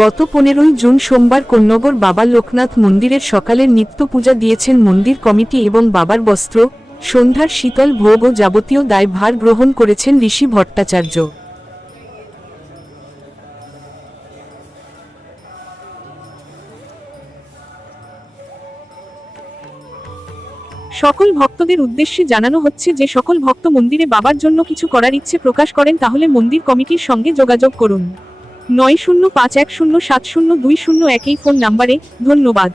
গত 15 জুন সোমবার কোন্নগর বাবা লোকনাথ মন্দিরের সকালের নিত্য পূজা দিয়েছেন মন্দির কমিটি এবং বাবার বস্ত্র, সন্ধ্যার শীতল ভোগ ও যাবতীয় দায়ভার গ্রহণ করেছেন ঋষি ভট্টাচার্য। সকল ভক্তদের উদ্দেশ্যে জানানো হচ্ছে যে সকল ভক্ত মন্দিরে বাবার জন্য কিছু করার ইচ্ছে প্রকাশ করেন তাহলে মন্দির কমিটির সঙ্গে যোগাযোগ করুন। 9051070201 এই ফোন নাম্বারে। ধন্যবাদ।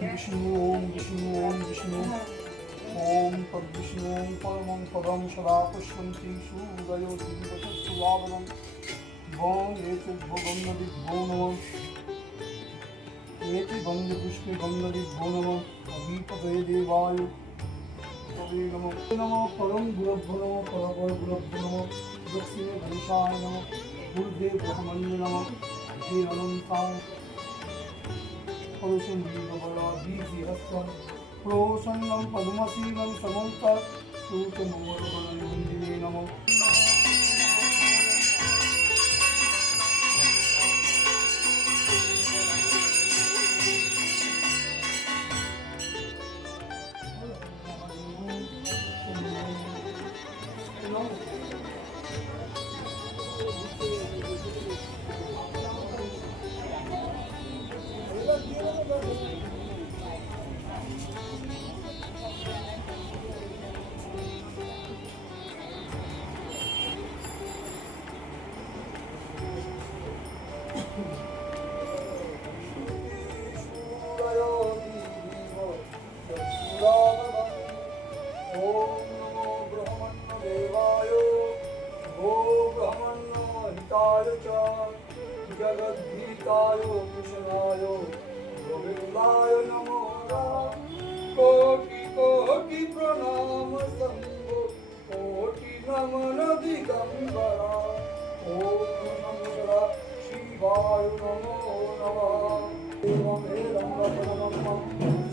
विष्णु ओम विष्णु ओम तद्विष्णु परमं पदं सदा पुष्पन्ति सूरयो दिवसस्सुलावनं भों एतद्भोगं नदिभ्यो नमः एति बन्धुपुष्पे गन्धविभ्यो नमः अभिपते देवाय तवे नमः परं गुरुभ्यो नमः परपर गुरुभ्यो नमः दक्षिणे गणेशाय नमः गुरुदेव ब्रह्मण्य नमः हे अनन्ताय प्रोसन्नं पद्मशीलं समन्ता सूतमोहनवन्दिने नमः। जगद्गीताय कृष्णाय गोविन्दाय नमो कोटि कोटि प्रणाम शम्भो कोटि नमन दिगंबरा ओम नमो शिवाय नमो नमः एवं एवं नमः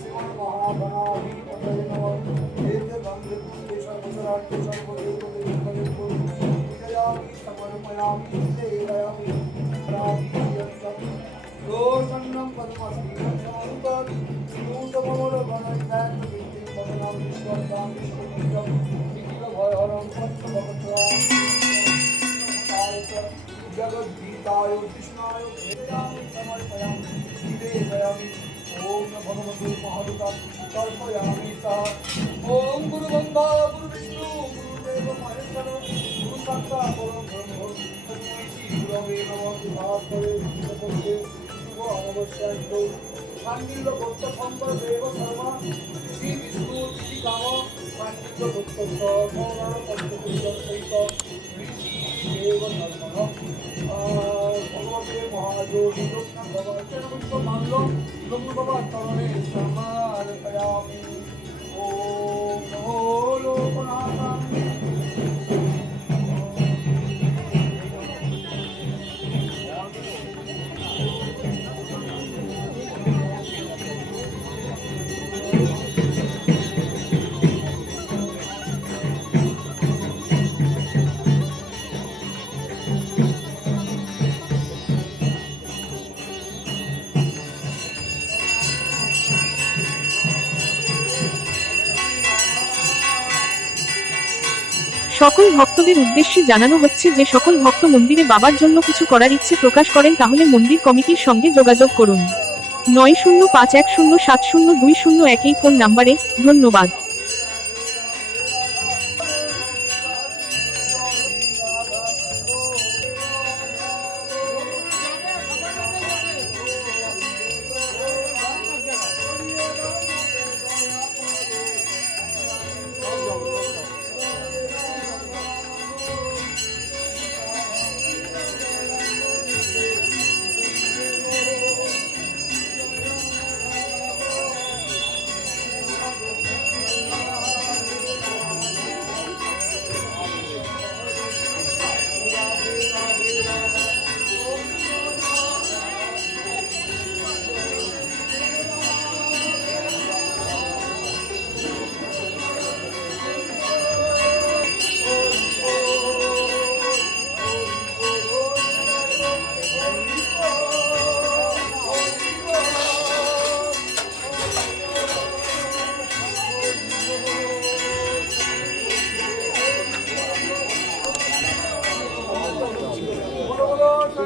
शिवं महागणाधिपतये नमः एतद् सर्वसराट्टे सर्वदेवदेवदेवो विजयामि समर्पयामि सेवयामि रोषन्नं पद्मश्रीलं समन्तात् सूतमोरगणैर्दैत्यविद्यं वदनं विश्वदां विश्वपूजं निखिलभयहरं पञ्चभक्त्रां जगद्गीताय कृष्णाय भेदामि समर्पयामि निवेदयामि ॐ भगवते महारुताय तर्पयामि सा ॐ गुरुब्रह्मा गुरुविष्णु गुरुदेव महेश्वर गुरु साक्षात् परब्रह्म तस्मै श्री गुरवे नमः। भास्करे विष्णुपते शुभ अमावस्यायतो सान्निध्य भक्त संपर्देव सर्वा श्री विष्णु तिथि काम सान्निध्य भक्त सर्वरा पंचपुरुष सहित ऋषि देव नर्मण भगवते महायोगी लोकनाथ बाबा चरणवृत्त माल्य लोक बाबा चरणे समर्पयामि ओम नमो लोकनाथाय। সকল ভক্তদের উদ্দেশ্যে জানানো হচ্ছে যে সকল ভক্ত মন্দিরে বাবার জন্য কিছু করার ইচ্ছে প্রকাশ করেন তাহলে মন্দির কমিটির সঙ্গে যোগাযোগ করুন। 9051070201 এই ফোন নাম্বারে। ধন্যবাদ।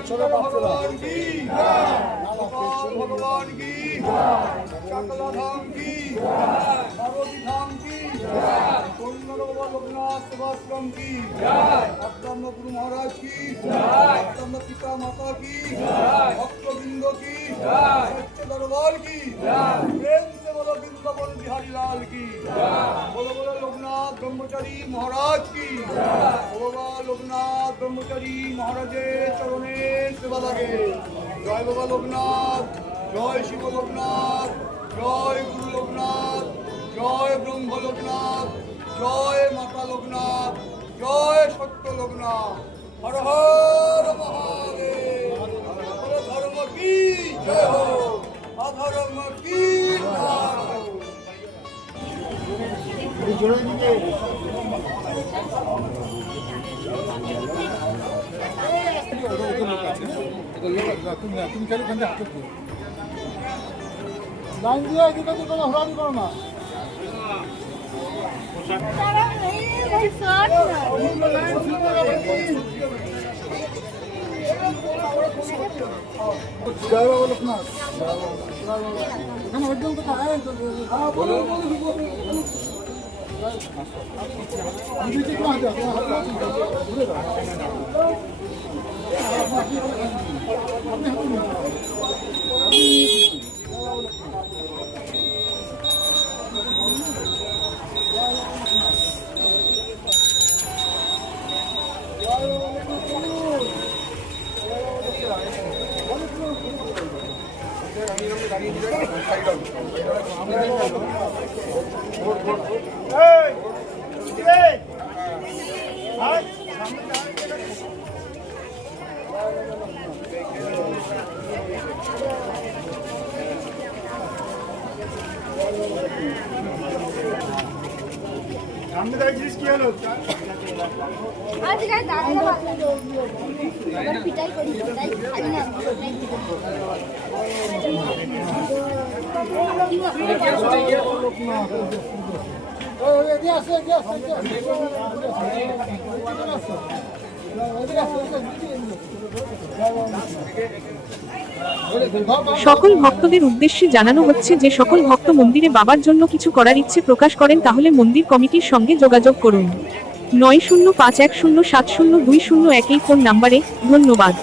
भगवान की गोपाल भगवान की चकला धाम की पार्वती धाम की लोकनाथ सेवाश्रम की अब्दम गुरु महाराज की अब्दम पिता माता की भक्तबिंद की सच्चे दरबार की प्रेम से बोलो वृंदावन बिहारी लाल की बोलो बोलो लोकनाथ ब्रह्मचारी महाराज की बोलो लोकनाथ ब्रह्मचारी महाराजेर चरणे सेवा लागे जय बाबा लोकनाथ जय शिव लोकनाथ जय गुरु लोकनाथ जय ब्रह्म लोकनाथ जय माता लोकनाथ जय सत्य लोकनाथ हर हर महादेव हर धर्म की जय हो अधर्म की नाश हो। তুমি খালি ওখানে হাতে লাইন দিয়ে এদিকে কোনো হরানি করো না জয় বাবা লোকনাথ ওখানে একদম তো ঘুরে দাও সামনে দাঁড়িয়েছিস কি হলো আজ গায়ে দাঁড়ানো এবার পিটাই করি তাই খালি না সকল ভক্তদের উদ্দেশ্যে জানানো হচ্ছে যে সকল ভক্ত মন্দিরে বাবার জন্য কিছু করার ইচ্ছে প্রকাশ করেন তাহলে মন্দির কমিটির সঙ্গে যোগাযোগ করুন 9051070201 এই ফোন নাম্বারে। ধন্যবাদ।